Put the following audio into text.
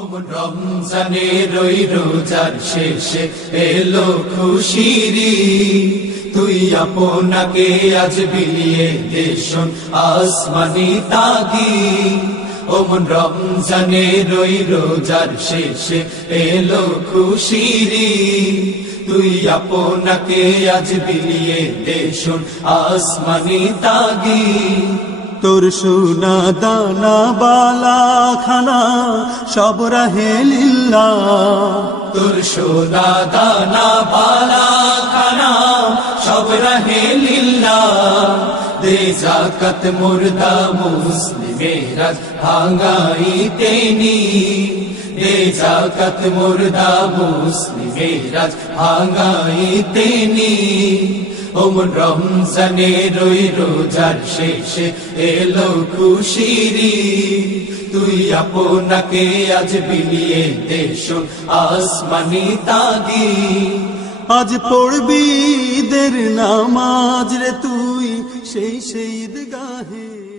ওমন রমজানের ওই রোজার শেষে এলো খুশিরি, তুই আপনাকে আজ বিলিয়ে দেশন আসমানি তাগি। ওমন রমজানের ওই রোজার শেষে এলো খুশিরি, তুই আপনাকে আজ বিলিয়ে দেশন আসমানি তাগি। তোর সোনা দানা বালা খানা সব রাহে লিল্লাহ, তোর সোনা দানা বালা খানা সব রাহে লিল্লাহ। দে যাকাত মুর্দা মুসলিমেরাজ ভাঙাইতেনি, দে যাকাত মুর্দা মুসলিমেরাজ ভাঙাইতেনি। ওমন রমজানের ওই রোজার শেষে এলো খুশিরি, তুই আপনাকে আজ বিলিয়ে দেশন আসমানি তাগি। আজ পড়বি ঈদের নামাজ রে তুই সেই ঈদগাহে।